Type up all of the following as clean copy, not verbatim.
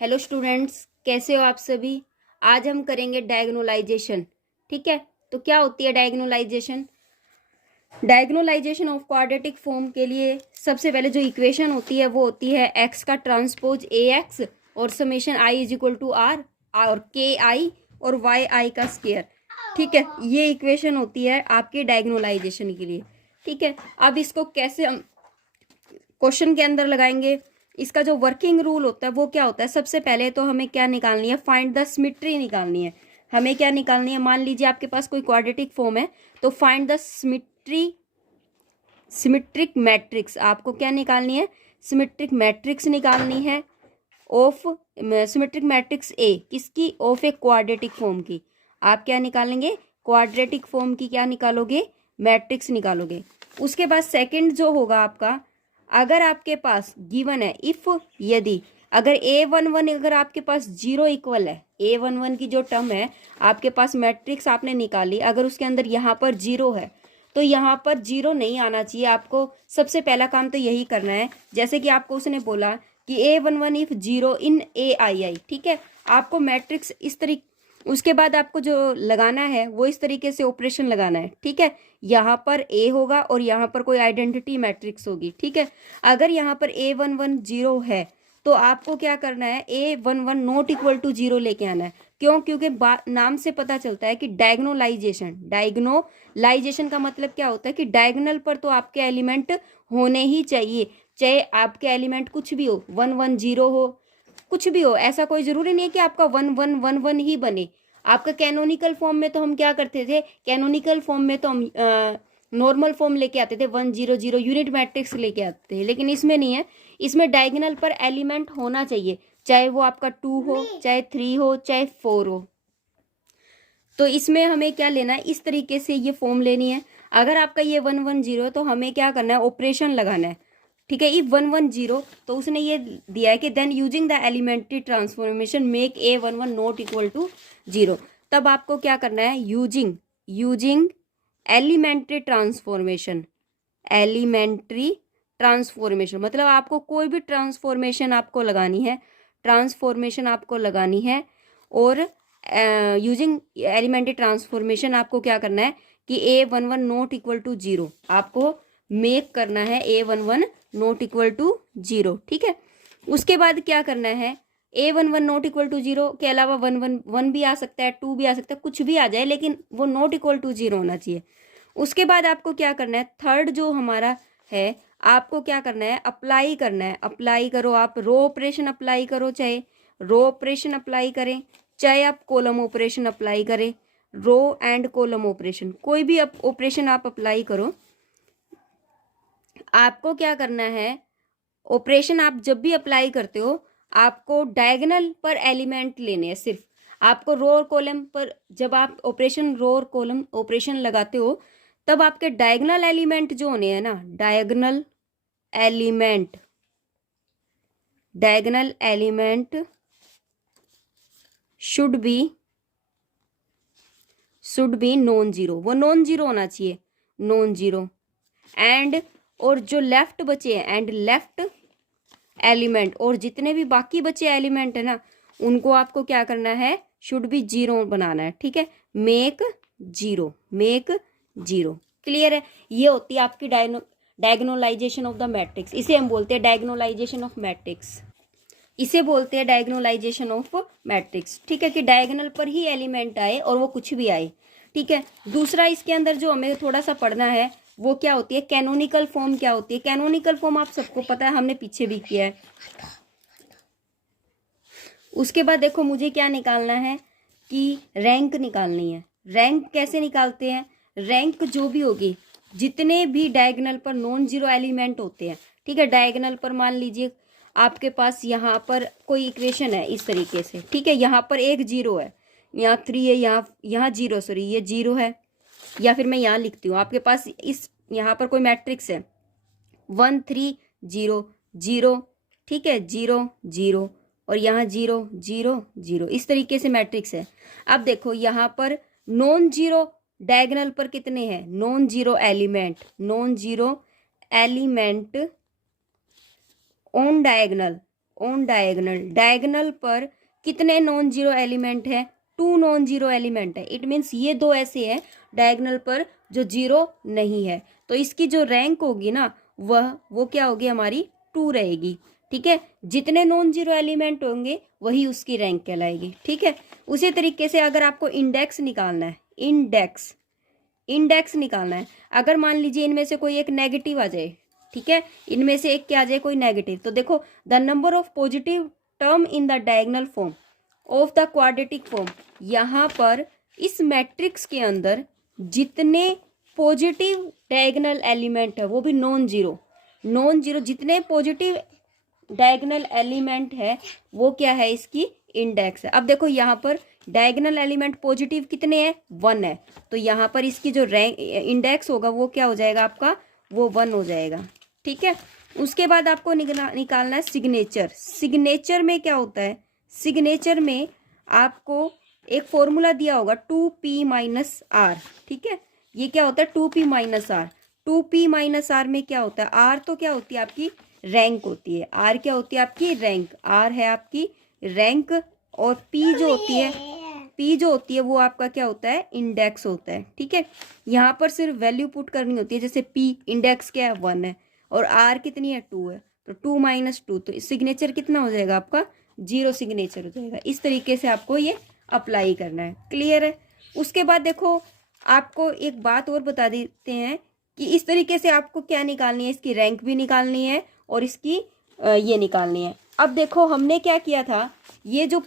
Hello students, कैसे हो आप सभी। आज हम करेंगे डायगोनलाइजेशन। ठीक है, तो क्या होती है डायगोनलाइजेशन। डायगोनलाइजेशन ऑफ क्वाड्रेटिक फॉर्म के लिए सबसे पहले जो इक्वेशन होती है वो होती है एक्स का ट्रांसपोज ए एक्स और summation i is equal to r और के आई और वाई आई का स्क्वायर। ठीक है, ये इक्वेशन होती है आपके डायगोनलाइजेशन के लिए। ठीक है, अब इसको कैसे हम क्वेश्चन के अंदर लगाएंगे। इसका जो वर्किंग रूल होता है वो क्या होता है, सबसे पहले तो हमें क्या निकालनी है, फाइंड द सिमेट्री निकालनी है। हमें क्या निकालनी है, मान लीजिए आपके पास कोई क्वाड्रेटिक फॉर्म है तो फाइंड द सिमेट्रिक मैट्रिक्स। आपको क्या निकालनी है, सिमेट्रिक मैट्रिक्स निकालनी है ऑफ सिमेट्रिक मैट्रिक्स ए किसकी, ऑफ ए क्वाड्रेटिक फॉर्म की। आप क्या निकालेंगे, क्वाड्रेटिक फॉर्म की क्या निकालोगे, मैट्रिक्स निकालोगे। उसके बाद सेकंड जो होगा आपका, अगर आपके पास गिवन है इफ यदि अगर A11 अगर आपके पास 0 इक्वल है, A11 की जो टर्म है आपके पास मैट्रिक्स आपने निकाली, अगर उसके अंदर यहाँ पर 0 है तो यहाँ पर 0 नहीं आना चाहिए। आपको सबसे पहला काम तो यही करना है, जैसे कि आपको उसने बोला कि A11 इफ 0 इन AII। ठीक है, आपको मैट्रिक्स इस तरीके, उसके बाद आपको जो लगाना है वो इस तरीके से ऑपरेशन लगाना है। ठीक है, यहाँ पर ए होगा और यहाँ पर कोई आइडेंटिटी मैट्रिक्स होगी। ठीक है, अगर यहाँ पर A11 0 है तो आपको क्या करना है, A11 नॉट इक्वल टू 0 लेके आना है। क्यों, क्योंकि नाम से पता चलता है कि डायगोनलाइजेशन का मतलब क्या होता है कि डायगोनल पर तो आपके एलिमेंट होने ही चाहिए, चाहे आपके एलिमेंट कुछ भी हो, 1 1 0 हो, कुछ भी हो। ऐसा कोई जरूरी नहीं है कि आपका 1 1 1 1 ही बने। आपका कैनोनिकल फॉर्म में तो हम क्या करते थे, कैनोनिकल फॉर्म में तो हम नॉर्मल फॉर्म लेके आते थे, 1 0 0 यूनिट मैट्रिक्स लेके आते थे, लेकिन इसमें नहीं है। इसमें डायगोनल पर एलिमेंट होना चाहिए, चाहे वो आपका 2 हो, चाहे 3 हो, चाहे 4 हो। तो इसमें हमें क्या लेना है, इस तरीके से ये फॉर्म लेनी है। अगर आपका ये 1 1 0 है तो हमें क्या करना है, ऑपरेशन लगाना है। ठीक है, इफ 1 1 0 तो उसने ये दिया है कि then using the elementary transformation make A11 not equal to 0। तब आपको क्या करना है, using elementary transformation. Elementary transformation मतलब आपको कोई भी ट्रांसफॉर्मेशन आपको लगानी है, ट्रांसफॉर्मेशन आपको लगानी है। और यूजिंग एलिमेंट्री ट्रांसफॉर्मेशन आपको क्या करना है कि A11 नॉट इक्वल टू 0 आपको मेक करना है, A11 नॉट इक्वल टू 0। ठीक है, उसके बाद क्या करना है, A11 नॉट इक्वल टू 0 के अलावा 1 1 1 भी आ सकता है, 2 भी आ सकता है, कुछ भी आ जाए, लेकिन वो नॉट इक्वल टू 0 होना चाहिए। उसके बाद आपको क्या करना है, थर्ड जो हमारा है, आपको क्या करना है, अप्लाई करना है। अप्लाई करो, आप रो ऑपरेशन अप्लाई करो, चाहे रो ऑपरेशन अप्लाई करें, चाहे आप कॉलम ऑपरेशन अप्लाई करें। रो एंड कॉलम ऑपरेशन, कोई भी ऑपरेशन आप अप्लाई करो। आपको क्या करना है, ऑपरेशन आप जब भी अप्लाई करते हो आपको डायगोनल पर एलिमेंट लेने हैं सिर्फ। आपको रो और कॉलम पर जब आप ऑपरेशन रो और कॉलम ऑपरेशन लगाते हो तब आपके डायगोनल एलिमेंट जो होने हैं ना, diagonal element should be non zero, वो नॉन जीरो होना चाहिए, नॉन जीरो। एंड और जो लेफ्ट बचे हैं, एंड लेफ्ट एलिमेंट, और जितने भी बाकी बचे एलिमेंट है ना उनको आपको क्या करना है, शुड बी जीरो बनाना है। ठीक है, मेक जीरो। क्लियर है, ये होती है आपकी डायगोनलाइजेशन ऑफ द मैट्रिक्स। इसे हम बोलते हैं डायगोनलाइजेशन ऑफ मैट्रिक्स, इसे बोलते हैं डायगोनलाइजेशन ऑफ मैट्रिक्स। ठीक है, कि डायगोनल पर ही एलिमेंट आए और वो कुछ भी आए। ठीक है, दूसरा इसके अंदर जो हमें थोड़ा सा पढ़ना है वो क्या होती है, कैनोनिकल फॉर्म क्या होती है। कैनोनिकल फॉर्म आप सबको पता है, हमने पीछे भी किया है। उसके बाद देखो मुझे क्या निकालना है कि रैंक निकालनी है। रैंक कैसे निकालते हैं, रैंक जो भी होगी, जितने भी डायगोनल पर नॉन जीरो एलिमेंट होते हैं। ठीक है, डायगोनल पर मान लीजिए आपके पास यहाँ पर कोई इक्वेशन है इस तरीके से। ठीक है, यहाँ पर एक 0 है, यहाँ 3 है, यहाँ 0, सॉरी ये 0 है, या फिर मैं यहाँ लिखती हूँ, आपके पास इस यहाँ पर कोई मैट्रिक्स है 1 3 0 0। ठीक है, 0 0 और यहाँ 0 0 0, इस तरीके से मैट्रिक्स है। अब देखो यहाँ पर नॉन जीरो डायगोनल पर कितने हैं, non zero element on diagonal on diagonal, diagonal पर कितने नॉन जीरो एलिमेंट है? 2 नॉन जीरो एलिमेंट है। इट मीन्स ये 2 ऐसे है डायगोनल पर जो जीरो नहीं है, तो इसकी जो रैंक होगी ना वो क्या होगी हमारी? 2 रहेगी। ठीक है, जितने नॉन जीरो एलिमेंट होंगे वही उसकी रैंक कहलाएगी। ठीक है, उसी तरीके से अगर आपको इंडेक्स निकालना है, इंडेक्स निकालना है, अगर मान लीजिए इनमें से कोई एक नेगेटिव आ जाए, ठीक है, इनमें से एक क्या आ जाए, कोई नेगेटिव, तो देखो the number of positive term in the diagonal form of the quadratic form, यहाँ पर इस मैट्रिक्स के अंदर जितने पॉजिटिव डायगोनल एलिमेंट है वो भी नॉन जीरो, जितने पॉजिटिव डायगोनल एलिमेंट है वो क्या है? इसकी इंडेक्स है। अब देखो यहाँ पर डायगोनल एलिमेंट पॉजिटिव कितने हैं? 1 है, तो यहाँ पर इसकी जो रैंक इंडेक्स होगा वो क्या हो जाएगा आपका? वो 1 हो जाएगा। ठीक है, उसके बाद आपको निकालना है सिग्नेचर। सिग्नेचर में क्या होता है? सिग्नेचर में आपको एक फॉर्मूला दिया होगा 2p-r। ठीक है, ये क्या होता है? 2p-r। 2p-r में क्या होता है? r तो क्या होती है आपकी? रैंक होती है। r क्या होती है आपकी? रैंक। r है आपकी रैंक, और p जो होती है वो आपका क्या होता है? इंडेक्स होता है। ठीक है, यहाँ पर सिर्फ वैल्यू पुट करनी होती है, जैसे p इंडेक्स क्या है? 1 है, और r कितनी है? 2 है, तो 2 - 2, तो सिग्नेचर कितना हो जाएगा आपका? 0 सिग्नेचर हो जाएगा। इस तरीके से आपको ये अप्लाई करना है। क्लियर है? उसके बाद देखो आपको एक बात और बता देते हैं कि इस तरीके से आपको क्या निकालनी है? इसकी रैंक भी निकालनी है और इसकी ये निकालनी है। अब देखो हमने क्या किया था, ये जो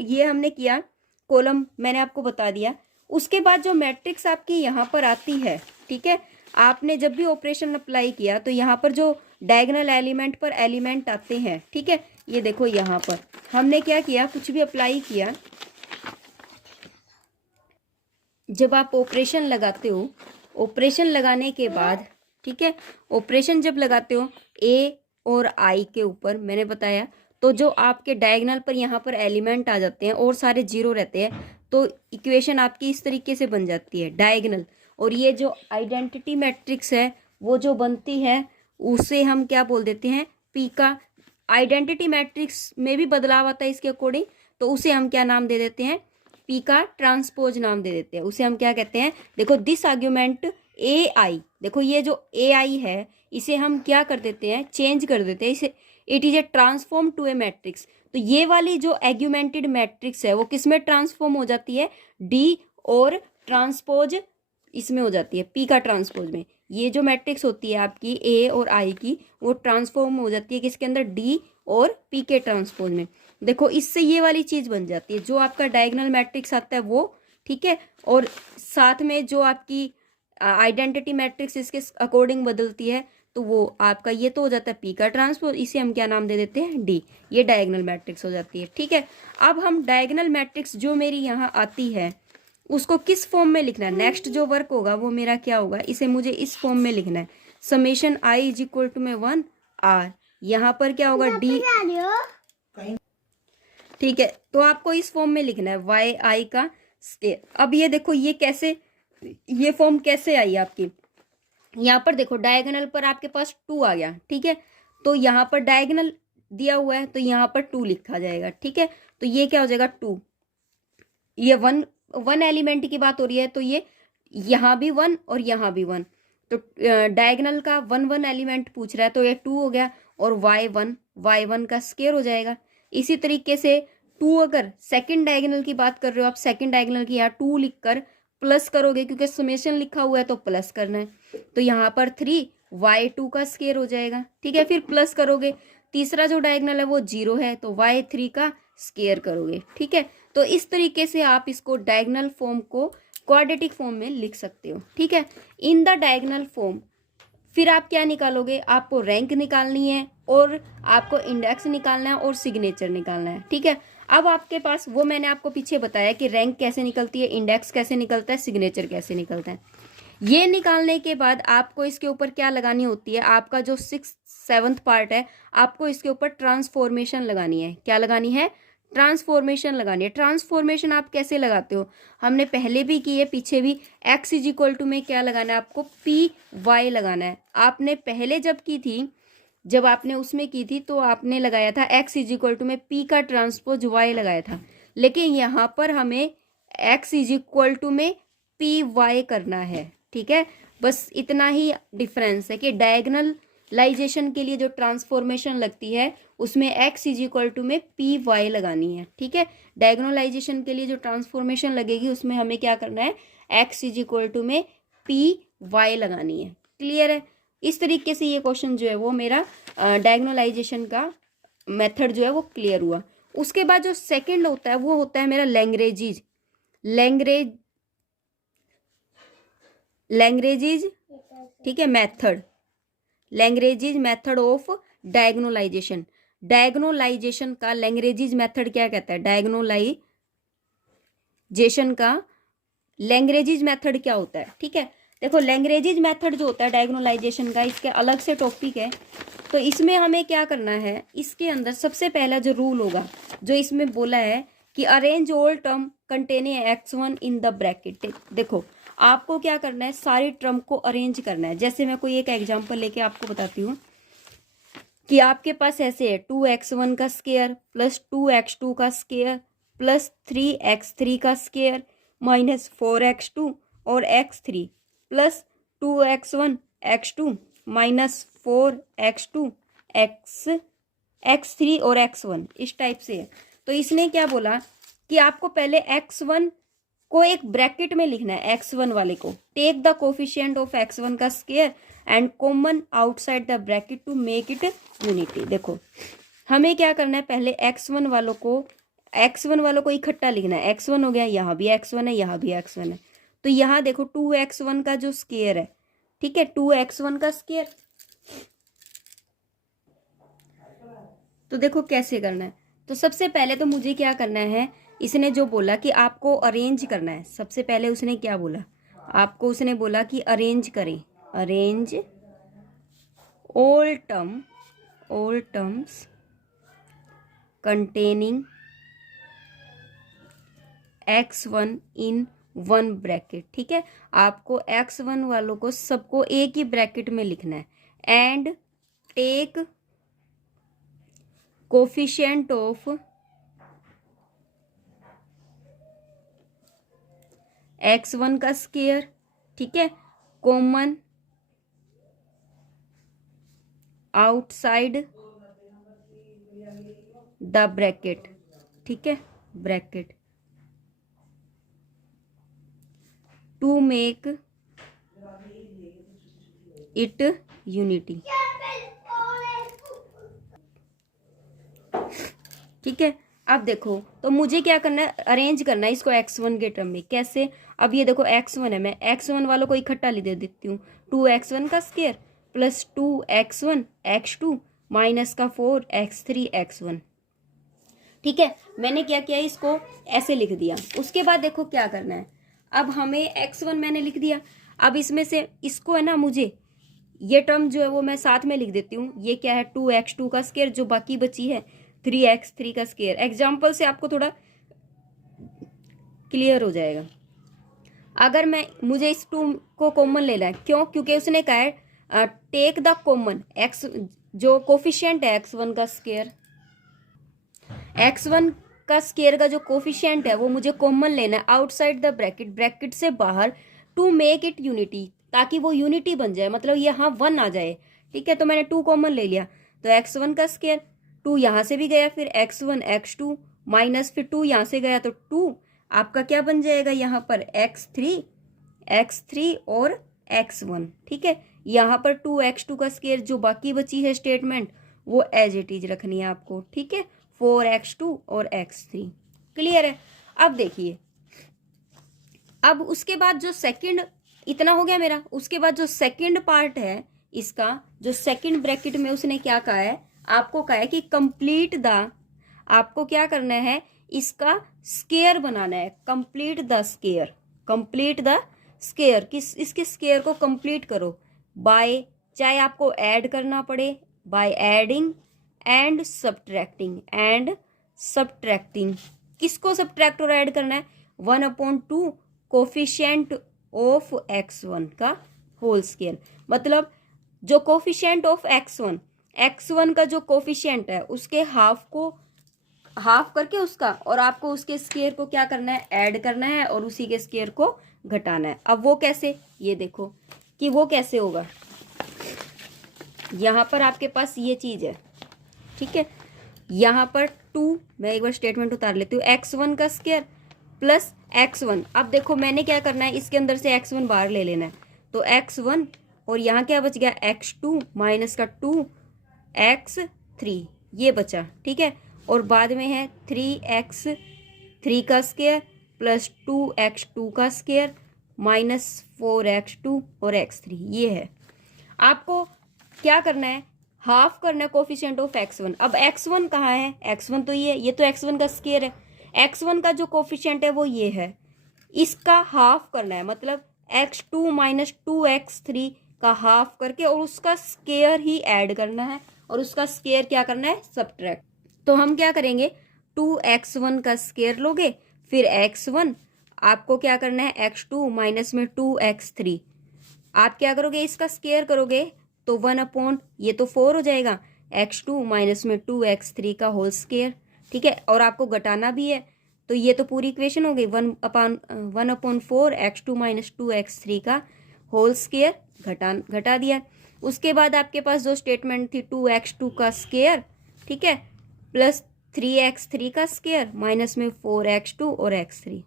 ये हमने किया कॉलम, मैंने आपको बता दिया। उसके बाद जो मैट्रिक्स आपकी यहाँ पर आती है, ठीक है, आपने जब भी ऑपरेशन अप्लाई किया तो यहाँ पर जो डायगोनल एलिमेंट पर एलिमेंट आते हैं, ठीक है, ये देखो यहाँ पर हमने क्या किया, कुछ भी अप्लाई किया, जब आप ऑपरेशन लगाते हो, ऑपरेशन लगाने के बाद, ठीक है, ऑपरेशन जब लगाते हो ए और आई के ऊपर, मैंने बताया, तो जो आपके डायगोनल पर यहाँ पर एलिमेंट आ जाते हैं और सारे जीरो रहते हैं, तो इक्वेशन आपकी इस तरीके से बन जाती है डायगोनल। और ये जो आइडेंटिटी मैट्रिक्स है वो जो बनती है उसे हम क्या बोल देते हैं? पी का। आइडेंटिटी मैट्रिक्स में भी बदलाव आता है इसके अकॉर्डिंग, तो उसे हम क्या नाम दे देते हैं? पी का ट्रांसपोज नाम दे देते हैं। उसे हम क्या कहते हैं? देखो दिस आर्ग्यूमेंट ए आई, देखो ये जो ए आई है इसे हम क्या कर देते हैं? चेंज कर देते हैं इसे। It is a transform to a matrix. तो ये वाली जो एग्यूमेंटेड मैट्रिक्स है वो किस में ट्रांसफॉर्म हो जाती है? डी और ट्रांसपोज इसमें हो जाती है, पी का ट्रांसपोज में। ये जो मैट्रिक्स होती है आपकी ए और आई की, वो ट्रांसफॉर्म हो जाती है किसके अंदर? डी और पी के ट्रांसपोज में। देखो इससे ये वाली चीज बन जाती है, जो आपका डायगोनल मैट्रिक्स आता है वो, ठीक है, और साथ में जो आपकी आइडेंटिटी मैट्रिक्स इसके अकॉर्डिंग बदलती है, तो वो आपका ये तो हो जाता है पी का ट्रांसपोज, इसे हम क्या नाम दे देते हैं? डी। ये डायगोनल मैट्रिक्स हो जाती है। ठीक है, अब हम डायगोनल मैट्रिक्स जो मेरी यहाँ आती है उसको किस फॉर्म में लिखना है? नेक्स्ट जो वर्क होगा वो मेरा क्या होगा? इसे मुझे इस फॉर्म में लिखना है, summation i is equal to में 1 आर। यहाँ पर क्या होगा? डी। ठीक है, तो आपको इस फॉर्म में लिखना है वाई आई का स्केयर। अब ये देखो ये कैसे, ये फॉर्म कैसे आई आपकी? यहाँ पर देखो डायगोनल पर आपके पास 2 आ गया, ठीक है, तो यहाँ पर डायगोनल दिया हुआ है तो यहाँ पर 2 लिखा जाएगा। ठीक है, तो ये क्या हो जाएगा? 2। ये वन एलिमेंट की बात हो रही है, तो ये यहाँ भी 1 और यहाँ भी 1, तो डायगोनल का 1 एलिमेंट पूछ रहा है, तो ये 2 हो गया, और y1 का स्केयर हो जाएगा। इसी तरीके से 2 अगर सेकंड डायगोनल की बात कर रहे हो आप, सेकंड डायगोनल की यहाँ 2 लिखकर प्लस करोगे, क्योंकि समेशन लिखा हुआ है तो प्लस करना है, तो यहाँ पर 3 y2 का स्केयर हो जाएगा। ठीक है, फिर प्लस करोगे, तीसरा जो डायगोनल है वो 0 है, तो y3 का स्केयर करोगे। ठीक है, तो इस तरीके से आप इसको डायगोनल फॉर्म को क्वाड्रेटिक फॉर्म में लिख सकते हो। ठीक है, इन द डायगोनल फॉर्म फिर आप क्या निकालोगे? आपको रैंक निकालनी है, और आपको इंडेक्स निकालना है, और सिग्नेचर निकालना है। ठीक है, अब आपके पास वो मैंने आपको पीछे बताया कि रैंक कैसे निकलती है, इंडेक्स कैसे निकलता है, सिग्नेचर कैसे निकलता है। ये निकालने के बाद आपको इसके ऊपर क्या लगानी होती है? आपका जो 6th-7th पार्ट है, आपको इसके ऊपर ट्रांसफॉर्मेशन लगानी है। क्या लगानी है? ट्रांसफॉर्मेशन लगानी है। ट्रांसफॉर्मेशन आप कैसे लगाते हो? हमने पहले भी की है, पीछे भी। x इज इक्वल टू में क्या लगाना है आपको? पी वाई लगाना है। आपने पहले जब की थी जब आपने उसमें की थी तो आपने लगाया था x इज इक्वल टू में p का ट्रांसपोज y लगाया था, लेकिन यहाँ पर हमें x इज इक्वल टू में पी वाई करना है। ठीक है, बस इतना ही डिफरेंस है कि डायगनलाइजेशन के लिए जो ट्रांसफॉर्मेशन लगती है उसमें x इज इक्वल टू में पी वाई लगानी है। ठीक है, डायगनलाइजेशन के लिए जो ट्रांसफॉर्मेशन लगेगी उसमें हमें क्या करना है, x इज इक्वल टू में पी वाई लगानी है। क्लियर है? इस तरीके से ये क्वेश्चन जो है वो मेरा डायगनलाइजेशन का मेथड जो है वो क्लियर हुआ। उसके बाद जो सेकंड होता है वो होता है मेरा लैंग्रेजिज ठीक है, लैंग्रेजिज मेथड ऑफ डायगनलाइजेशन। डायगनलाइजेशन का लैंग्रेजिज मेथड क्या कहता है, डायगनलाइजेशन का लैंग्रेजिज मेथड क्या होता है। ठीक है, देखो लैंग्रेजिज मेथड जो होता है डायगनलाइजेशन का, इसके अलग से टॉपिक है। तो इसमें हमें क्या करना है, इसके अंदर सबसे पहला जो रूल होगा जो इसमें बोला है कि arrange all term containing x1 in the bracket. देखो आपको क्या करना है, सारी टर्म को अरेंज करना है। जैसे मैं कोई एक एग्जांपल लेके आपको बताती हूँ कि आपके पास ऐसे है 2x1 का स्क्वायर प्लस 2x2 का स्क्वायर प्लस 3x3 का स्क्वायर माइनस 4x2 और x3 plus 2x1 x2 minus 4x2 x3 और x1, इस टाइप से है। तो इसने क्या बोला कि आपको पहले x1 को एक ब्रैकेट में लिखना है, x1 वाले को take the coefficient of x1 का square and common outside the bracket to make it unity. देखो हमें क्या करना है, पहले x1 वालों को इकट्ठा लिखना है। x1 हो गया, यहाँ भी x1 है, यहाँ भी x1 है। तो यहाँ देखो 2x1 का जो स्क्वायर है, ठीक है, 2x1 का स्क्वायर। तो देखो कैसे करना है, तो सबसे पहले तो मुझे क्या करना है, इसने जो बोला कि आपको अरेंज करना है, सबसे पहले उसने क्या बोला आपको, उसने बोला कि अरेंज करें, arrange all terms containing x1 in one bracket. ठीक है, आपको x1 वालों को सबको एक ही ब्रैकेट में लिखना है and take coefficient of x1 का स्क्वायर, ठीक है, कॉमन आउटसाइड द ब्रैकेट। ठीक है, bracket to make it unity. ठीक है, अब देखो तो मुझे क्या करना है, अरेंज करना है इसको x1 के टर्म में। कैसे, अब ये देखो x1 है, मैं x1 वालों को इकट्ठा ले देती हूँ। 2x1 का square plus 2x1 x2 minus का 4x3 x1। ठीक है, मैंने क्या किया, इसको ऐसे लिख दिया। उसके बाद देखो क्या करना है, अब हमें x1 मैंने लिख दिया। अब इसमें से इसको है ना, मुझे ये टर्म जो है वो मैं साथ में लिख देती हूँ। ये क्या है, 2x2 का स्क्वायर, जो बाकी बची है 3x3 का स्क्वायर। एग्जाम्पल से आपको थोड़ा क्लियर हो जाएगा। अगर मुझे इस 2 को कॉमन लेना है, क्यों, क्योंकि उसने कहा है टेक द कॉमन x, जो कोफिशिएंट है x1 का स्क्वायर, x1 का स्क्वायर का जो कोफिशिएंट है वो मुझे कॉमन लेना है आउटसाइड द ब्रैकेट, ब्रैकेट से बाहर, टू मेक इट यूनिटी, ताकि वो यूनिटी बन जाए, मतलब यहाँ 1 आ जाए। ठीक है, तो मैंने 2 कॉमन ले लिया, तो x1 का स्क्वायर 2 यहाँ से भी गया, फिर x1 x2 माइनस फिर 2 यहाँ से गया, तो 2 आपका क्या बन जाएगा यहाँ पर x3 और x1। ठीक है, यहाँ पर 2x2 का स्क्वायर, जो बाकी बची है स्टेटमेंट वो एज इट इज रखनी है आपको। ठीक है, 4x2 और x3। क्लियर है? अब देखिए, अब उसके बाद जो सेकंड, इतना हो गया मेरा। उसके बाद जो सेकंड पार्ट है इसका, जो सेकंड ब्रैकेट में उसने क्या कहा है, आपको कहा है कि कंप्लीट द, आपको क्या करना है, इसका स्क्वायर बनाना है। Complete the square, complete the square, इसके स्क्वायर को कंप्लीट करो बाय, चाहे आपको ऐड करना पड़े, बाय एडिंग एंड सब्ट्रैक्टिंग। किसको सब्ट्रैक्ट और ऐड करना है, 1/2 कोफिशिएंट ऑफ x1 का होल स्क्वायर। मतलब जो कोफिशिएंट ऑफ x1 x1 का जो कोफिशिएंट है उसके हाफ करके उसका, और आपको उसके स्क्वायर को क्या करना है, ऐड करना है, और उसी के स्क्वायर को घटाना है। अब वो कैसे, ये देखो कि वो कैसे होगा। यहाँ पर आपके पास ये चीज़ है, ठीक है। यहाँ पर 2, मैं एक बार स्टेटमेंट उतार लेती हूँ, x1 का स्क्वायर प्लस x1। अब देखो मैंने क्या करना है, इसके अंदर से x1 बाहर ले लेना है, तो x1 और यहाँ क्या बच गया, x2 माइनस का 2x3 ये बचा, ठीक है। और बाद में है 3x3 का स्क्वायर प्लस 2x2 का स्क्वायर माइनस 4x2 और x3 ये है। आपको क्या करना है, हाफ करना है कोफिशिएंट ऑफ x1। अब x1 कहाँ है, x1 तो ये तो x1 का स्क्वायर है, x1 का जो कोफिशिएंट है वो ये है, इसका हाफ करना है, मतलब x2 माइनस 2x3 का हाफ करके और उसका स्क्वायर ही ऐड करना है, और उसका स्क्वायर क्या करना है, सब्ट्रैक्ट। तो हम क्या करेंगे, 2x1 का स्क्वायर लोगे, फिर x1 आपको क्या करना है, x2 माइनस में 2x3, आप क्या करोगे, इसका स्क्वायर करोगे तो 1 ये तो 4 हो जाएगा, x2 माइनस में 2x3 का होल स्क्वायर, ठीक है। और आपको घटाना भी है, तो ये तो पूरी इक्वेशन हो गई, 1/4 x2 माइनस 2x3 का होल स्क्वायर घटा दिया। उसके बाद आपके पास जो स्टेटमेंट थी 2x2 का स्क्वायर, ठीक है, प्लस 3x3 का स्क्वायर माइनस में 4x2 और x3,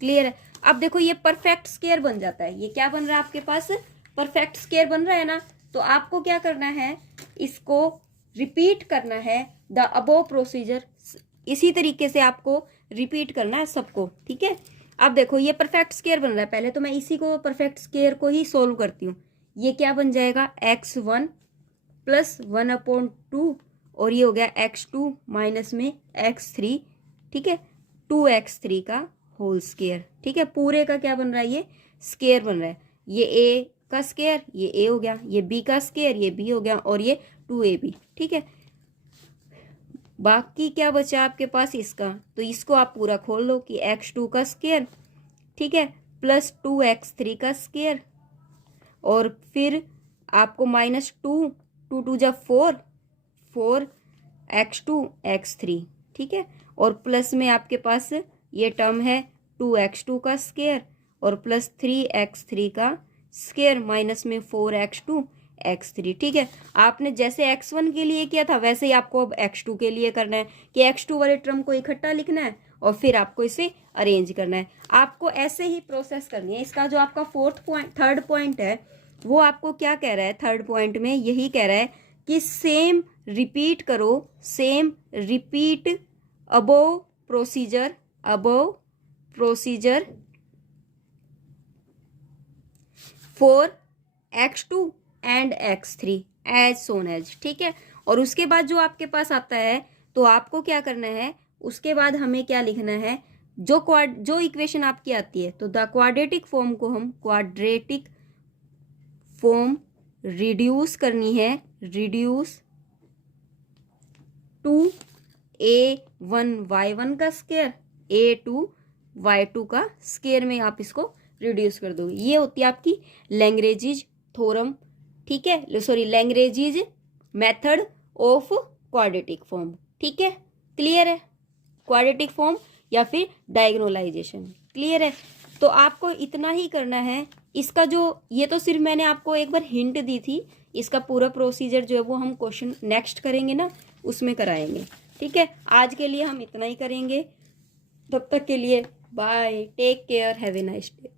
क्लियर है। अब देखो ये परफेक्ट स्क्वायर बन जाता है, ये क्या बन रहा है आपके पास, परफेक्ट स्क्वायर बन रहा है ना। तो आपको क्या करना है, इसको रिपीट करना है, द अबोव प्रोसीजर, इसी तरीके से आपको रिपीट करना है सबको, ठीक है। अब देखो ये परफेक्ट स्क्वायर बन रहा है, पहले तो मैं इसी को परफेक्ट स्क्वायर को ही सोल्व करती हूँ। ये क्या बन जाएगा, x1 प्लस 1/2 और ये हो गया x2 माइनस में x3, ठीक है, 2x3 का होल स्क्वायर, ठीक है। पूरे का क्या बन रहा है, ये स्क्वायर बन रहा है, ये a का स्क्वायर, ये a हो गया, ये b का स्क्वायर, ये b हो गया, और ये 2ab, ठीक है। बाकी क्या बचा आपके पास इसका, तो इसको आप पूरा खोल लो कि x2 का स्क्वायर, ठीक है, प्लस 2x3 का स्क्वायर, और फिर आपको माइनस 2 जा 4 x2 x3, ठीक है, और प्लस में आपके पास ये टर्म है 2x2 का स्क्वायर और प्लस 3x3 का स्क्वायर माइनस में 4x2 x3, ठीक है। आपने जैसे x1 के लिए किया था वैसे ही आपको अब x2 के लिए करना है कि x2 वाले टर्म को इकट्ठा लिखना है और फिर आपको इसे अरेंज करना है। आपको ऐसे ही प्रोसेस करनी है। इसका जो आपका थर्ड पॉइंट है वो आपको क्या कह रहा है, थर्ड पॉइंट में यही कह रहा है कि सेम रिपीट करो, same repeat above procedure for x2 and x3 as soon as, ठीक है। और उसके बाद जो आपके पास आता है तो आपको क्या करना है, उसके बाद हमें क्या लिखना है, जो इक्वेशन आपकी आती है तो द क्वाड्रेटिक फॉर्म को हम क्वाड्रेटिक फॉर्म रिड्यूस करनी है, रिड्यूस टू a1 y1 का स्क्वायर a2 y2 का स्क्वायर में आप इसको रिड्यूस कर दोगे। ये होती है आपकी लैग्रेंज थ्योरम, ठीक है, sorry Lagrange method of quadratic form, ठीक है। क्लियर है, क्वाड्रेटिक फॉर्म या फिर डायगोनलाइजेशन, क्लियर है। तो आपको इतना ही करना है। इसका जो ये तो सिर्फ मैंने आपको एक बार हिंट दी थी, इसका पूरा प्रोसीजर जो है वो हम क्वेश्चन नेक्स्ट करेंगे ना उसमें कराएंगे, ठीक है। आज के लिए हम इतना ही करेंगे, तब तक के लिए bye, take care, have a nice day.